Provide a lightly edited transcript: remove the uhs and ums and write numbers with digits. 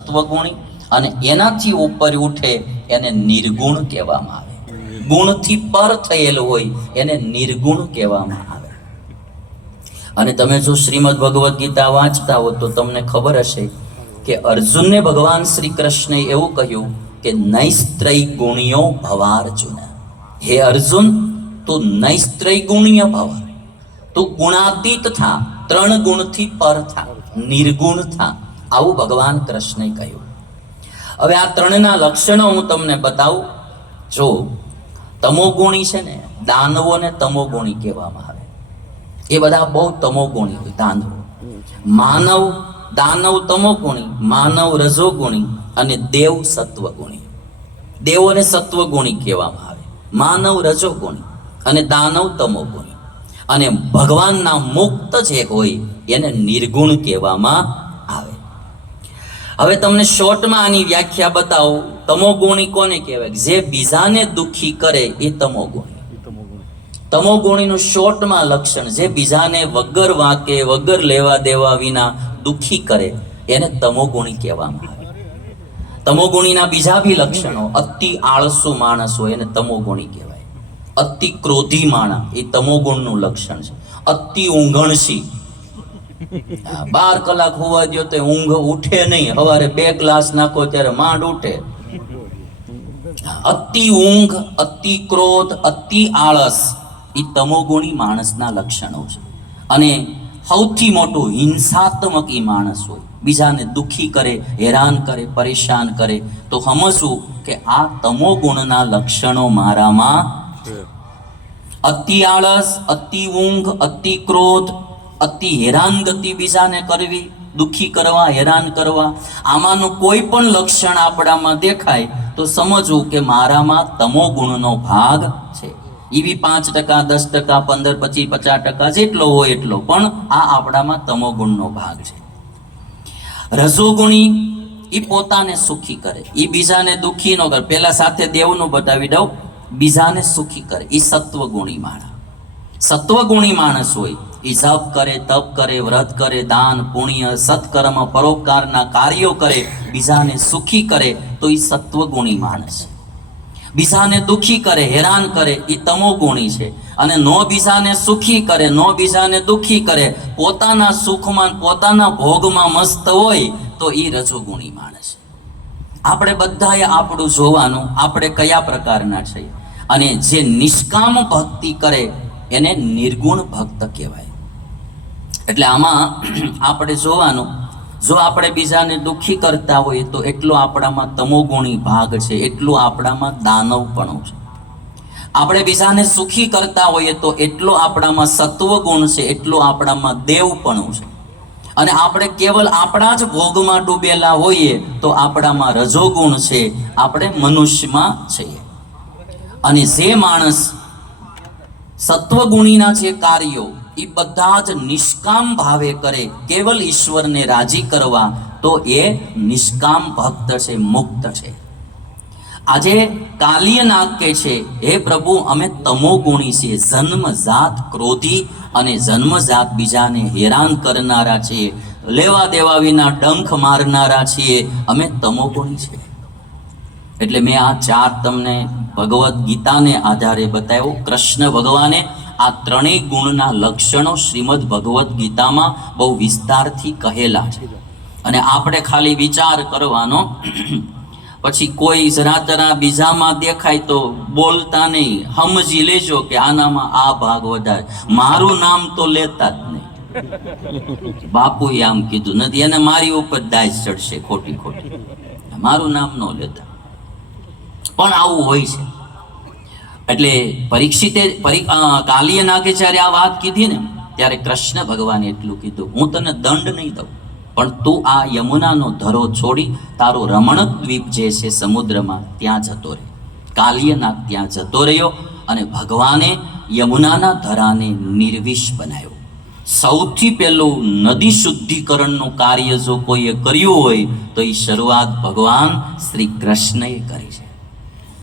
સત્વગુણી અને એનાથી ઉપર ઉઠે એને નિર્ગુણ કહેવામાં આવે. ગુણથી પર થયેલ હોય એને નિર્ગુણ કહેવામાં આવે. અને તમે જો શ્રીમદ ભગવદ્ ગીતા વાંચતા હો તો તમને ખબર હશે કે અર્જુનને ભગવાન શ્રી કૃષ્ણે એવું કહ્યું કે નૈસ્ત્રૈ ગુણ્યો ભવાર્જુન. હે અર્જુન, તું નૈસ્ત્રૈ ગુણ્ય ભવ, તું ગુણાતીત થા, ત્રણ ગુણથી પર થા, નિર્ગુણ થા, આવું ભગવાન કૃષ્ણે કહ્યું. હવે આ ત્રણના લક્ષણો હું તમને બતાવું. જો તમોગુણી છે ને, દાનવોને તમોગુણી કહેવામાં આવે. એ બધા બહુ તમોગુણી હોય. દાનવો, માનવ, દાનવ તમોગુણી, માનવ રજોગુણી અને દેવ સત્વગુણી. દેવોને સત્વગુણી કહેવામાં આવે, માનવ રજોગુણી અને દાનવ તમોગુણી. અને ભગવાનના મુક્ત જે હોય એને નિર્ગુણ કહેવામાં આવે. હવે તમને શોર્ટમાં આની વ્યાખ્યા બતાવું. તમોગુણી કોને કહેવાય? જે બીજાને દુઃખી કરે એ તમોગુણી. તમોગુણીનું શોર્ટમાં લક્ષણ, જે બીજાને વગર વાંકે વગર લેવા દેવા વિના દુઃખી કરે એને તમોગુણી કહેવામાં આવે. તમોગુણીના બીજા બી લક્ષણો, અતિ આળસુ માણસ હોય એને તમોગુણી કહેવાય. અતિ ક્રોધી માણસ એ તમોગુણનું લક્ષણ છે. અતિ ઊંઘણશી, 12 કલાક હોવા દો તો ઊંઘ ઉઠે નહીં, સવારે 2 ગ્લાસ નાખો ત્યારે માંડ ઉઠે. અતિ ઊંઘ, અતિ ક્રોધ, અતિ આળસ એ તમોગુણી માણસના લક્ષણો છે. અને સૌથી મોટું હિંસાત્મક એ માણસ હોય, બીજાને દુઃખી કરે, હેરાન કરે, પરેશાન કરે. તો સમજવું કે આ તમોગુણના લક્ષણો મારામાં. અતિ આળસ, અતિ ઊંઘ, અતિ ક્રોધ, અતિ હેરાનગતિ, બીજાને કરવી, દુઃખી કરવા, હેરાન કરવા, આમાંનું કોઈ પણ લક્ષણ આપણામાં દેખાય તો સમજવું કે મારામાં તમોગુણનો ભાગ છે. એવી 5%, 10%, 15%, 25%, 50% જેટલો હોય એટલો, પણ આ આપણામાં તમોગુણનો ભાગ છે. રજોગુણી એ પોતાને સુખી કરે, એ બીજાને દુઃખી ન કરે. પેલા સાથે દેવનું બતાવી દઉં. બીજાને સુખી કરે એ સત્વગુણી માણસ. સત્વગુણી માણસ હોય એ જપ કરે, તપ કરે, વ્રત કરે, દાન પુણ્ય સત્કર્મ પરોપકારના કાર્યો કરે, બીજાને સુખી કરે તો એ સત્વગુણી માણસ છે. બીજાને દુઃખી કરે, હેરાન કરે એ તમોગુણી છે. અને નો બીજાને સુખી કરે, નો બીજાને દુઃખી કરે, પોતાના સુખમાં પોતાના ભોગમાં મસ્ત હોય તો એ રજોગુણી માણસ છે. આપણે બધાએ આપણું જોવાનું, આપણે કયા પ્રકારના છીએ. અને જે નિષ્કામ ભક્તિ કરે એને નિર્ગુણ ભક્ત કહેવાય. એટલે આમાં આપણે જોવાનું, જો આપણે બીજાને દુઃખી કરતા હોઈએ તો એટલો આપણામાં તમોગુણી ભાગ છે, એટલું આપણામાં દાનવપણું છે. આપણે બીજાને સુખી કરતા હોઈએ તો એટલો આપણામાં સત્વગુણ છે, એટલું આપણામાં દેવપણું છે. અને આપણે કેવલ આપણા જ ભોગમાં ડૂબેલા હોઈએ તો આપણામાં રજોગુણ છે, આપણે મનુષ્યમાં છીએ. અને જે માણસ સત્વગુણીના જે કાર્યો એ બધા જ નિષ્કામ ભાવે કરે, કેવલ ઈશ્વરને રાજી કરવા, તો એ નિષ્કામ ભક્ત છે, મુક્ત છે. આજે કાલિયનાગ કે છે, હે પ્રભુ અમે તમોગુણી છીએ, જન્મજાત ક્રોધી અને જન્મજાત બીજાને હેરાન કરનારા છીએ, લેવા દેવા વિના ડંખ મારનારા છીએ, અમે તમોગુણી છીએ. એટલે મેં આ 4 તમને ભગવદ્ ગીતાને આધારે બતાવ્યો. કૃષ્ણ ભગવાને આ ત્રણેય ગુણના લક્ષણો શ્રીમદ ભગવદ્ ગીતામાં બહુ વિસ્તારથી કહેલા છે. અને આપણે ખાલી વિચાર કરવાનો. પછી કોઈ જરા તરા બીજામાં દેખાય તો બોલતા નહીં, સમજી લેજો કે આનામાં આ ભાગ વધારે. મારું નામ તો લેતા જ નહીં. બાપુએ આમ કીધું નથી, એને મારી ઉપર દાજ ચડશે ખોટી ખોટી. મારું નામ ન લેતા. પણ આવું હોય છે. એટલે પરીક્ષિતે કાલિયનાગે જ્યારે આ વાત કીધી ને ત્યારે કૃષ્ણ ભગવાને એટલું કીધું, હું તને દંડ નહીં દઉં, પણ તું આ યમુનાનો ધરો છોડી તારો રમણક દ્વીપ જે છે સમુદ્રમાં ત્યાં જતો રહે. કાલિયનાગ ત્યાં જતો રહ્યો અને ભગવાને યમુનાના ધરાને નિર્વિષ બનાવ્યો. સૌથી પહેલું નદી શુદ્ધિકરણનું કાર્ય જો કોઈએ કર્યું હોય તો એ શરૂઆત ભગવાન શ્રી કૃષ્ણએ કરી છે.